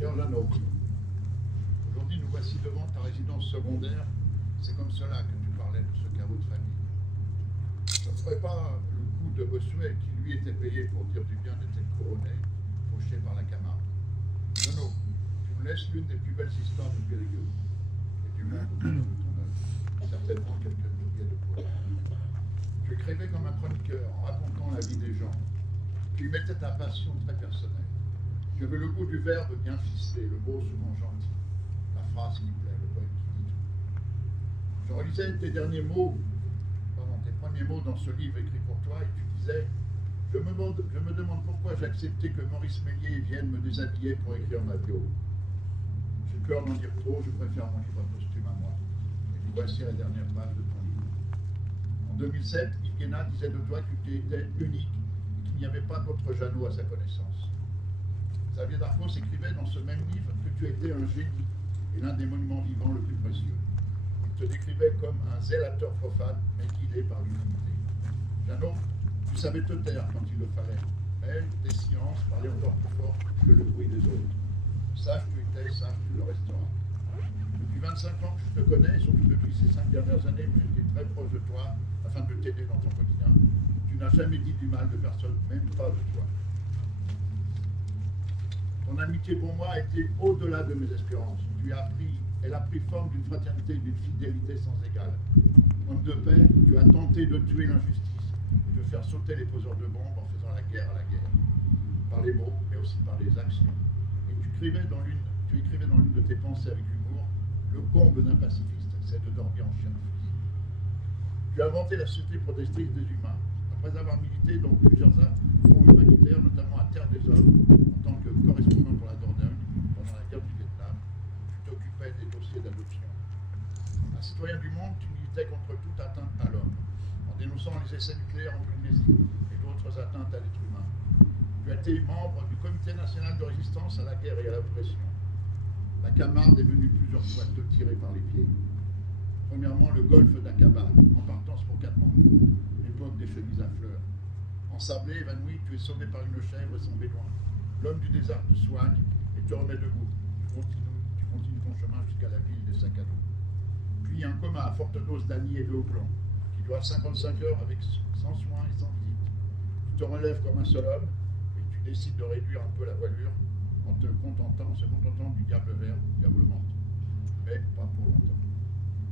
Cher Jeannot, aujourd'hui nous voici devant ta résidence secondaire. C'est comme cela que tu parlais de ce caveau de famille. Je ne ferai pas le coup de Bossuet qui lui était payé pour dire du bien de tel couronné, fauché par la Camargue. Jeannot, tu me laisses l'une des plus belles histoires de Périgueux et du monde autour de ton œuvre, certainement quelques milliers de poèmes. Tu écrivais comme un chroniqueur en racontant la vie des gens. Tu y mettais ta passion très personnelle. Tu avais le goût du verbe bien ficelé, le mot souvent gentil, la phrase qui plaît, le poème qui dit tout. Je relisais tes premiers mots dans ce livre écrit pour toi, et tu disais je me demande pourquoi j'ai accepté que Maurice Méliès vienne me déshabiller pour écrire ma bio. J'ai peur d'en dire trop, je préfère mon livre posthume à moi. Et nous voici à la dernière page de ton livre. En 2007, Yves Guéna disait de toi que tu étais unique et qu'il n'y avait pas d'autre Jeannot à sa connaissance. Xavier Darcos écrivait dans ce même livre que tu étais un génie et l'un des monuments vivants le plus précieux. Il te décrivait comme un zélateur profane, mais guidé par l'humilité. Jeannot, tu savais te taire quand il le fallait, mais tes silences parlaient encore plus fort que le bruit des autres. Sache que tu étais, sache que tu le resteras. Depuis 25 ans que je te connais, et surtout depuis ces 5 dernières années où j'étais très proche de toi, afin de t'aider dans ton quotidien, tu n'as jamais dit du mal de personne, même pas de toi. Ton amitié pour moi a été au-delà de mes espérances. Elle a pris forme d'une fraternité et d'une fidélité sans égale. Homme de paix, tu as tenté de tuer l'injustice et de faire sauter les poseurs de bombes en faisant la guerre à la guerre. Par les mots, mais aussi par les actions. Et tu écrivais dans l'une de tes pensées avec humour, le comble d'un pacifiste, c'est de dormir en chien de fusil. Tu as inventé la société protectrice des humains. Après avoir milité dans plusieurs fronts humanitaires, notamment à Terre des Hommes, en tant que correspondant pour la Dordogne, pendant la guerre du Vietnam, tu t'occupais des dossiers d'adoption. Un citoyen du monde, tu militais contre toute atteinte à l'homme, en dénonçant les essais nucléaires en Polynésie et d'autres atteintes à l'être humain. Tu as été membre du Comité national de résistance à la guerre et à l'oppression. La Camargue est venue plusieurs fois te tirer par les pieds. Premièrement, le golfe d'Aqaba, en partance pour Katmandou, l'époque des chemises à fleurs. Ensablé, évanoui, tu es sauvé par une chèvre et son bédouin. L'homme du désert te soigne et te remet debout. Tu continues ton chemin jusqu'à la ville des sacs à dos. Puis un coma à forte dose d'anis et de haut-plomb, qui dure 55 heures sans soins et sans visite. Tu te relèves comme un seul homme et tu décides de réduire un peu la voilure en se contentant du diable vert, du diable menthe. Mais pas pour longtemps.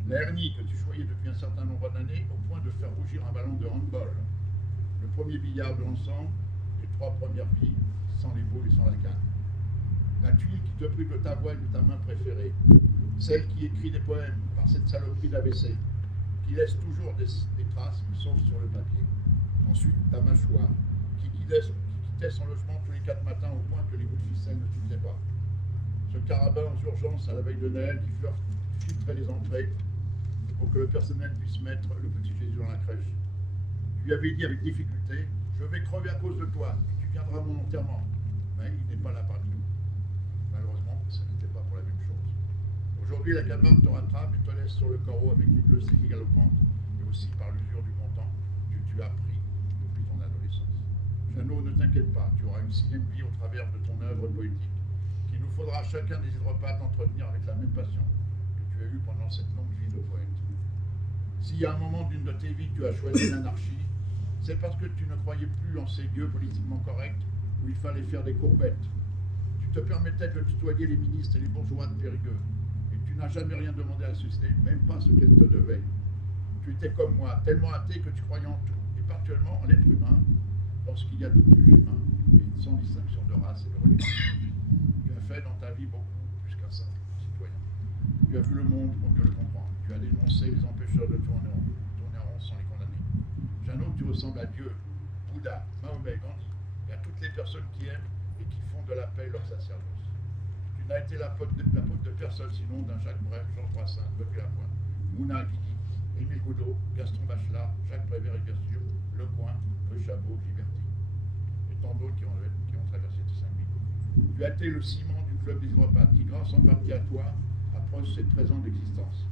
La hernie que tu choyais depuis un certain nombre d'années au point de faire rougir un ballon de handball. Le premier billard de l'ensemble, les 3 premières vies, sans les boules et sans la canne. La tuile qui te prive de ta voix et de ta main préférée. Celle qui écrit des poèmes par cette saloperie d'AVC, qui laisse toujours des traces, sauf sur le papier. Ensuite, ta mâchoire, qui quittait son logement tous les 4 matins au point que les bouts de ficelle ne suffisaient pas. Ce carabin aux urgences à la veille de Noël qui filtrait les entrées pour que le personnel puisse mettre le petit Jésus dans la crèche. Tu lui avais dit avec difficulté, je vais crever à cause de toi, tu viendras à mon enterrement. Mais il n'est pas là parmi nous. Malheureusement, ce n'était pas pour la même chose. Aujourd'hui, la Camargue te rattrape et te laisse sur le carreau avec une leucémie galopante, et aussi par l'usure du bon temps que tu as pris depuis ton adolescence. Jeannot, ne t'inquiète pas, tu auras une 6e vie au travers de ton œuvre poétique, qu'il nous faudra chacun des hydropathes entretenir avec la même passion que tu as eue pendant cette longue vie de poète. Si à un moment d'une de tes vies tu as choisi l'anarchie, c'est parce que tu ne croyais plus en ces lieux politiquement corrects où il fallait faire des courbettes. Tu te permettais de tutoyer les ministres et les bourgeois de Périgueux, et tu n'as jamais rien demandé à la société, même pas ce qu'elle te devait. Tu étais comme moi, tellement athée que tu croyais en tout, et particulièrement en l'être humain, lorsqu'il y a de plus humain, et sans distinction de race et de religion. Tu as fait dans ta vie beaucoup plus qu'un simple citoyen. Tu as vu le monde pour mieux le comprendre. Tu as dénoncé les empêcheurs de tourner en rond sans les condamner. Jeannot, tu ressembles à Dieu, Bouddha, Mahomet, Gandhi, et à toutes les personnes qui aiment et qui font de la paix leur sacerdoce. Tu n'as été la pote de personne sinon d'un Jacques Brel, Georges Brassens, Benoît Lapointe, Mouna Guigui, Émile Goudot, Gaston Bachelard, Jacques Prévert et Virtue, Lecoing, Le Chabot, Liberty. Et tant d'autres qui ont traversé ces 5 vies. Tu as été le ciment du club des hydropathes qui, grâce en partie à toi, approche ses 13 ans d'existence.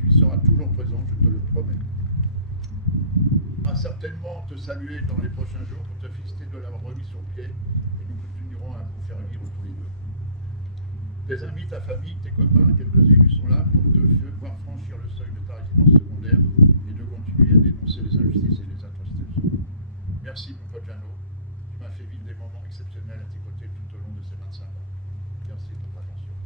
Tu y seras toujours présent, je te le promets. On va certainement te saluer dans les prochains jours pour te féliciter de l'avoir remis sur pied et nous continuerons à vous faire vivre tous les deux. tes amis, ta famille, tes copains, quelques élus sont là pour te voir franchir le seuil de ta résidence secondaire et de continuer à dénoncer les injustices et les atrocités. Merci, mon pote Jeannot. Tu m'as fait vivre des moments exceptionnels à tes côtés tout au long de ces 25 ans. Merci de votre attention.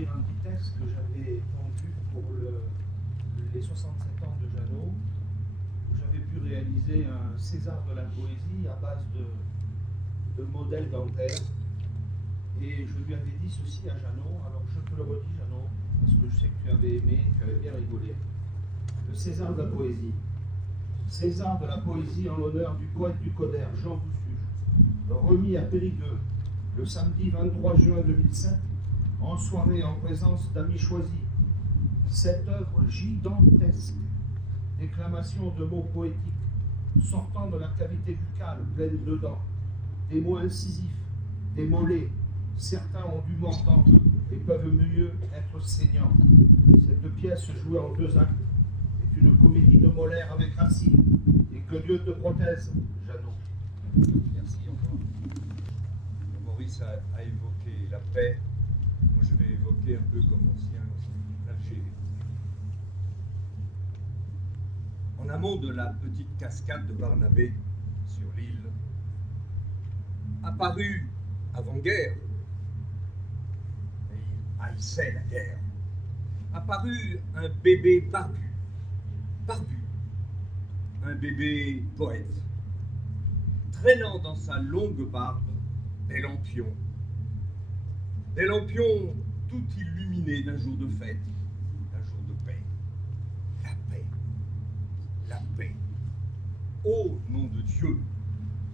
Lire un petit texte que j'avais pondu pour les 67 ans de Jeannot, où j'avais pu réaliser un César de la poésie à base de modèles dentaires. Et je lui avais dit ceci à Jeannot, alors je te le redis Jeannot, parce que je sais que tu avais aimé, tu avais bien rigolé. Le César de la poésie. César de la poésie en l'honneur du poète du Coder, Jean Boussuge, remis à Périgueux le samedi 23 juin 2007, en soirée en présence d'amis choisis. Cette œuvre gigantesque, déclamation de mots poétiques, sortant de la cavité buccale pleine de dents, des mots incisifs, des mollets, certains ont du mordant et peuvent mieux être saignants. Cette pièce jouée en 2 actes est une comédie de Molière avec Racine. Et que Dieu te protège, Jeannot. Merci encore. Maurice a évoqué la paix. Moi, je vais évoquer un peu comme ancien l'Algérie. En amont de la petite cascade de Barnabé sur l'île, apparut avant-guerre, et il haïssait la guerre, apparut un bébé barbu, un bébé poète, traînant dans sa longue barbe des lampions tout illuminés d'un jour de fête, d'un jour de paix. La paix, la paix. Ô nom de Dieu,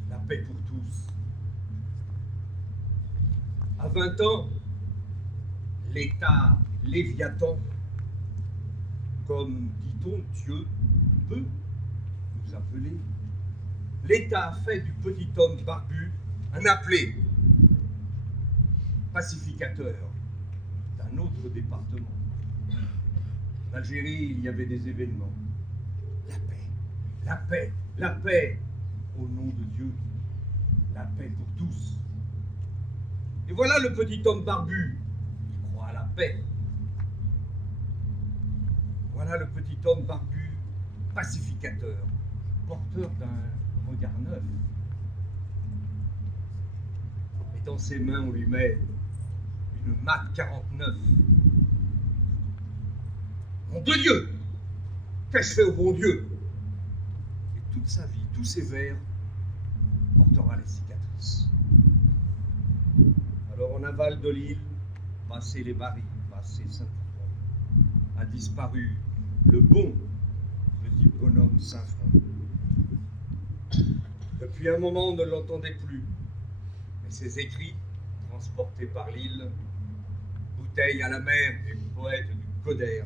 la paix pour tous. À 20 ans, l'État Léviathan, comme dit-on, Dieu peut nous appeler. L'État a fait du petit homme barbu un appelé, pacificateur d'un autre département. En Algérie, il y avait des événements. La paix, la paix, la paix, au nom de Dieu, la paix pour tous. Et voilà le petit homme barbu, il croit à la paix. Voilà le petit homme barbu, pacificateur, porteur d'un regard neuf. Et dans ses mains, on lui met une Mat 49. Mon Dieu, qu'ai-je fait au bon Dieu? Et toute sa vie, tous ses vers, portera les cicatrices. Alors en aval de l'île, passé les barils, passé Saint-Front, a disparu le bon petit bonhomme Saint-Front. Depuis un moment, on ne l'entendait plus, mais ses écrits, transportés par l'île, bouteilles à la mer et poètes du Coder,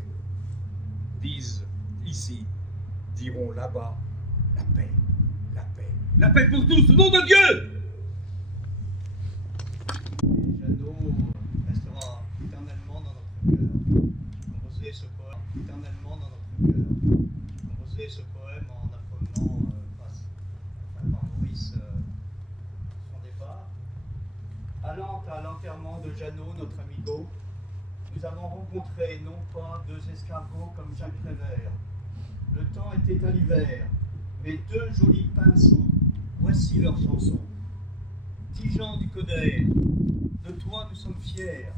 disent ici, diront là-bas, la paix, la paix, la paix pour tous, au nom de Dieu! Jeannot restera éternellement dans notre cœur. Composer ce poème éternellement dans notre cœur. Composer ce poème en apprenant par Maurice son départ. Allant à l'enterrement de Jeannot, notre amigo, nous avons rencontré non pas 2 escargots comme Jacques Prévert. Le temps était à l'hiver, mais 2 jolis pinsons, voici leur chanson. Tijan du Coder, de toi nous sommes fiers.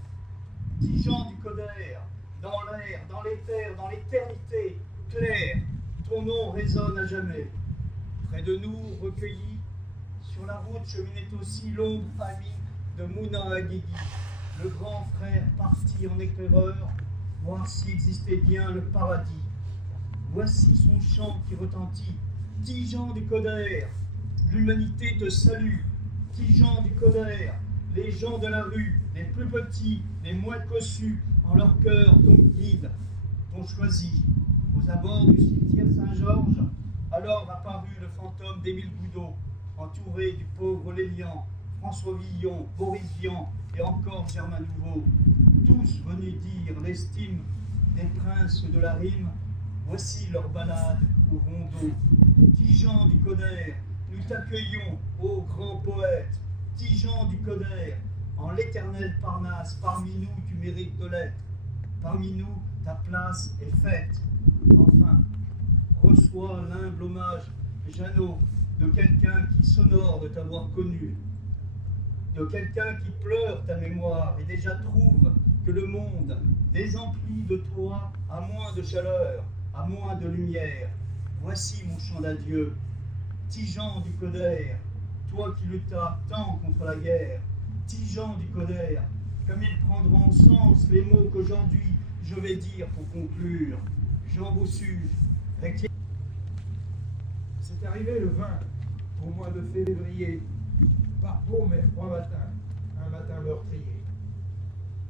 Tijan du Coder, dans l'air, dans l'éther, dans l'éternité, clair, ton nom résonne à jamais. Près de nous, recueillis, sur la route cheminait aussi l'ombre amie de Mouna Aguigui, le grand frère parti en éclaireur, voir s'y existait bien le paradis. Voici son chant qui retentit, Tijan du Coder, l'humanité te salue. Tijan du Coder, les gens de la rue, les plus petits, les moins cossus, en leur cœur ton guide, t'ont choisi. Aux abords du cimetière Saint-Georges, alors apparut le fantôme d'Émile Goudot, entouré du pauvre Lélian, François Villon, Boris Vian et encore Germain Nouveau, tous venus dire l'estime des princes de la rime. Voici leur balade au rondeau. Tijan du Coder, nous t'accueillons, ô grand poète. Tijan du Coder, en l'éternel Parnasse. Parmi nous, tu mérites de l'être. Parmi nous, ta place est faite. Enfin, reçois l'humble hommage, Jeannot, de quelqu'un qui s'honore de t'avoir connu, de quelqu'un qui pleure ta mémoire et déjà trouve que le monde, désempli de toi, a moins de chaleur, a moins de lumière. Voici mon chant d'adieu, Tigean du Coder, toi qui luttas tant contre la guerre, Tigean du Coder, comme ils prendront sens les mots qu'aujourd'hui je vais dire pour conclure. Jean Bossu, c'est arrivé le 20, au mois de février, par beau mais froid matin, un matin meurtrier.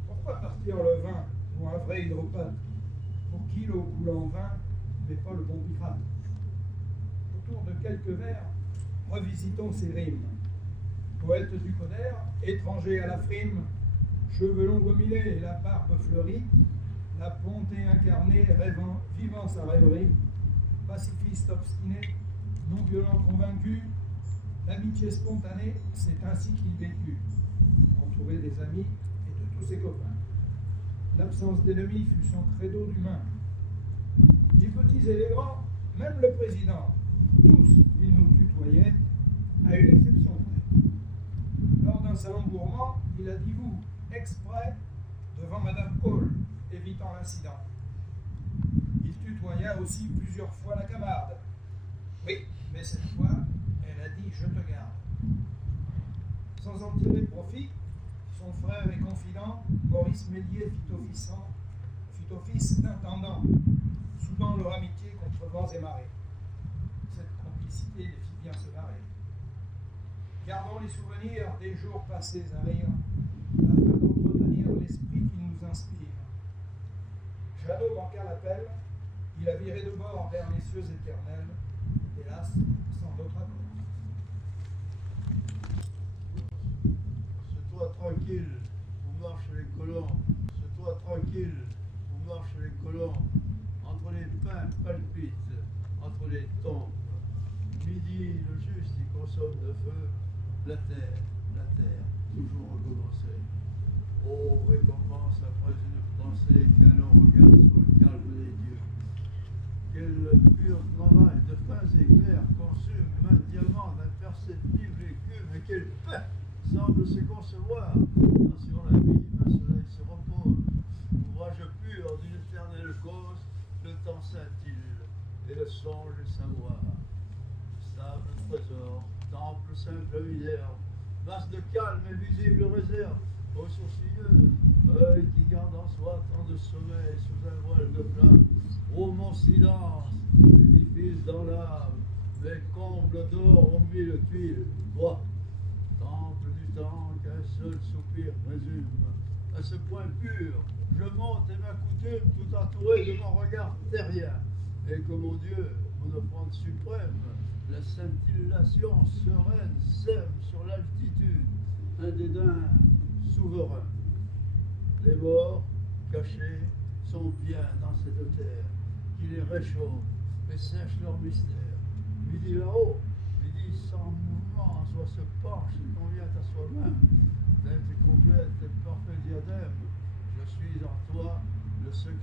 Pourquoi partir le 20 pour un vrai hydropathe, pour qui l'eau coule en vin, mais pas le bon picrate? Autour de quelques vers, revisitons ces rimes. Poète du Coder, étranger à la frime, cheveux longs gominés et la barbe fleurie, la bonté incarnée, rêvant, vivant sa rêverie, pacifiste obstiné, non violent convaincu, l'amitié spontanée, c'est ainsi qu'il vécut, entouré des amis et de tous ses copains. L'absence d'ennemis fut son credo d'humain. Les petits et les grands, même le président, tous, ils nous tutoyaient, à une exception près. Lors d'un salon gourmand, il a dit vous, exprès, devant Madame Paul, évitant l'incident. Il tutoya aussi plusieurs fois la Camarde. Oui, mais cette fois, elle a dit « je te garde ». Sans en tirer profit, son frère et confident, Maurice Mélier fit office d'intendant, soudant leur amitié contre vents et marées. Cette complicité les fit bien se marrer. Gardons les souvenirs des jours passés à rire, afin d'entretenir l'esprit qui nous inspire. Jeannot manqua l'appel, il a viré de bord vers les cieux éternels, hélas, sans d'autre accord. Ce toit tranquille où marchent les colons, ce toit tranquille où marchent les colons, entre les pins palpites, entre les tombes. Midi, le juste y consomme de feu, la terre, toujours recommencer. Oh, récompense après une pensée qu'un long regard sur le calme des dieux. Quel pur travail de fins éclairs consume maintiellement d'imperceptibles écumes, et quelle paix semble se concevoir quand sur la vie un soleil se repose. Ouvrage pur d'une éternelle cause, le temps scintille et le songe est savoir. Stable trésor, temple simple mineur, masse de calme et visible réserve, ô sourcilleux, œil qui garde en soi tant de sommeil sous un voile de flamme. Ô mon silence, édifice dans l'âme, mais comble d'or aux mille tuiles, toi, temple du temps qu'un seul soupir résume. À ce point pur, je monte et m'accoutume tout entouré de mon regard terrien, et que mon Dieu, mon offrande suprême, la scintillation sereine sème sur l'altitude un dédain souverain. Les morts, cachés, sont bien dans cette terre qui les réchauffe et sèche leur mystère. Midi là-haut, midi sans mouvement, soit se penche et convient à soi-même. Tête complète et parfait diadème, je suis en toi le secret.